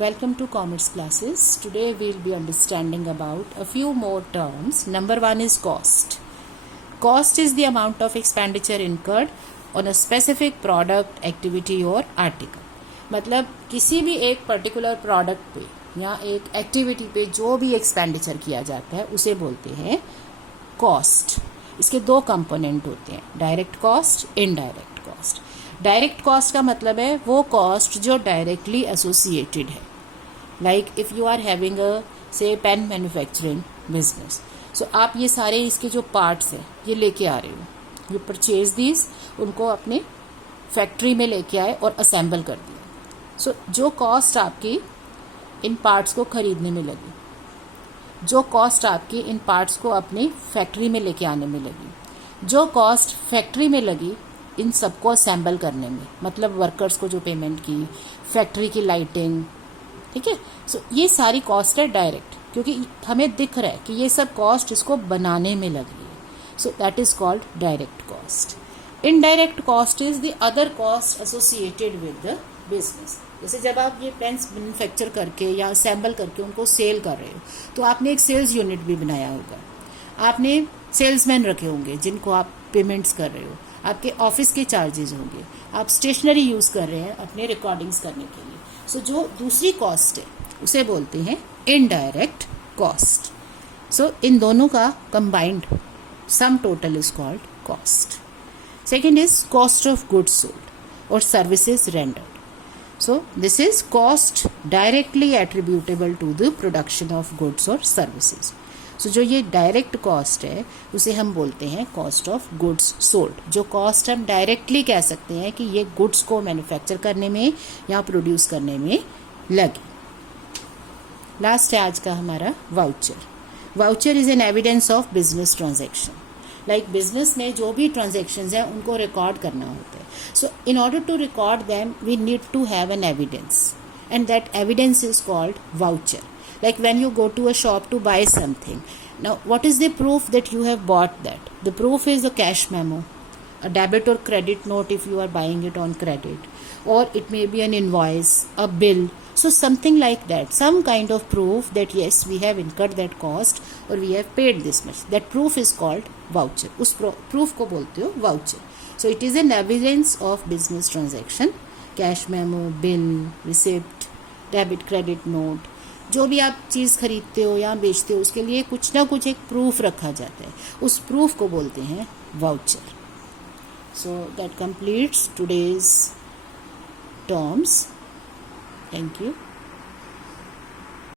Welcome to commerce classes. Today we will be understanding about a few more terms. Number one is cost. Cost is the amount of expenditure incurred on a specific product, activity or article. मतलब किसी भी एक particular product पे या एक activity पे जो भी एक्सपेंडिचर किया जाता है उसे बोलते हैं कॉस्ट. इसके दो कंपोनेंट होते हैं, direct cost, indirect cost. Direct cost का मतलब है वो कॉस्ट जो डायरेक्टली एसोसिएटेड है. Like if you are having a say pen manufacturing business, सो आप ये सारे इसके जो पार्ट्स हैं ये लेके आ रहे हो, यू परचेज दीज, उनको अपने फैक्ट्री में लेके आए और असेंबल कर दिया. सो जो कॉस्ट आपकी इन पार्ट्स को खरीदने में लगी, जो कॉस्ट आपकी इन पार्ट्स को अपनी फैक्ट्री में लेके आने में लगी, जो कॉस्ट फैक्ट्री में लगी इन सबको असेंबल करने में, मतलब वर्कर्स को जो पेमेंट की, फैक्ट्री की लाइटिंग, ठीक है. सो ये सारी कॉस्ट है डायरेक्ट, क्योंकि हमें दिख रहा है कि ये सब कॉस्ट इसको बनाने में लगी है. So that is called direct cost. Indirect cost is the other cost associated with the business. जैसे जब आप ये पेन्स मैन्युफैक्चर करके या असेंबल करके उनको सेल कर रहे हो तो आपने एक सेल्स यूनिट भी बनाया होगा, आपने सेल्समैन रखे होंगे जिनको आप पेमेंट्स कर रहे हो, आपके ऑफिस के चार्जेस होंगे, आप स्टेशनरी यूज़ कर रहे हैं अपने रिकॉर्डिंग्स करने के लिए. सो जो दूसरी कॉस्ट है उसे बोलते हैं इनडायरेक्ट कॉस्ट. सो इन दोनों का combined sum total is called cost. Second is cost of goods sold और services rendered. So this is cost directly attributable to the production of goods or services. So जो ये डायरेक्ट कॉस्ट है उसे हम बोलते हैं कॉस्ट ऑफ गुड्स सोल्ड. जो cost हम डायरेक्टली कह सकते हैं कि ये गुड्स को मैन्युफैक्चर करने में या प्रोड्यूस करने में लगी. लास्ट है आज का हमारा voucher. Voucher is an evidence of business transaction. Like business में जो भी ट्रांजेक्शन्स हैं उनको रिकॉर्ड करना होता है. So in order to record them we need to have an evidence and that evidence is called voucher. Like when you go to a shop to buy something, now what is the proof that you have bought that? The proof is a cash memo, a debit or credit note if you are buying it on credit, or it may be an invoice, a bill. So something like that, some kind of proof that yes, we have incurred that cost or we have paid this much. That proof is called voucher. उस proof को बोलते हो voucher. So it is an evidence of business transaction. Cash memo, bill, receipt, debit, credit note. जो भी आप चीज़ खरीदते हो या बेचते हो उसके लिए कुछ ना कुछ एक प्रूफ रखा जाता है, उस प्रूफ को बोलते हैं voucher. So that completes today's terms. Thank you.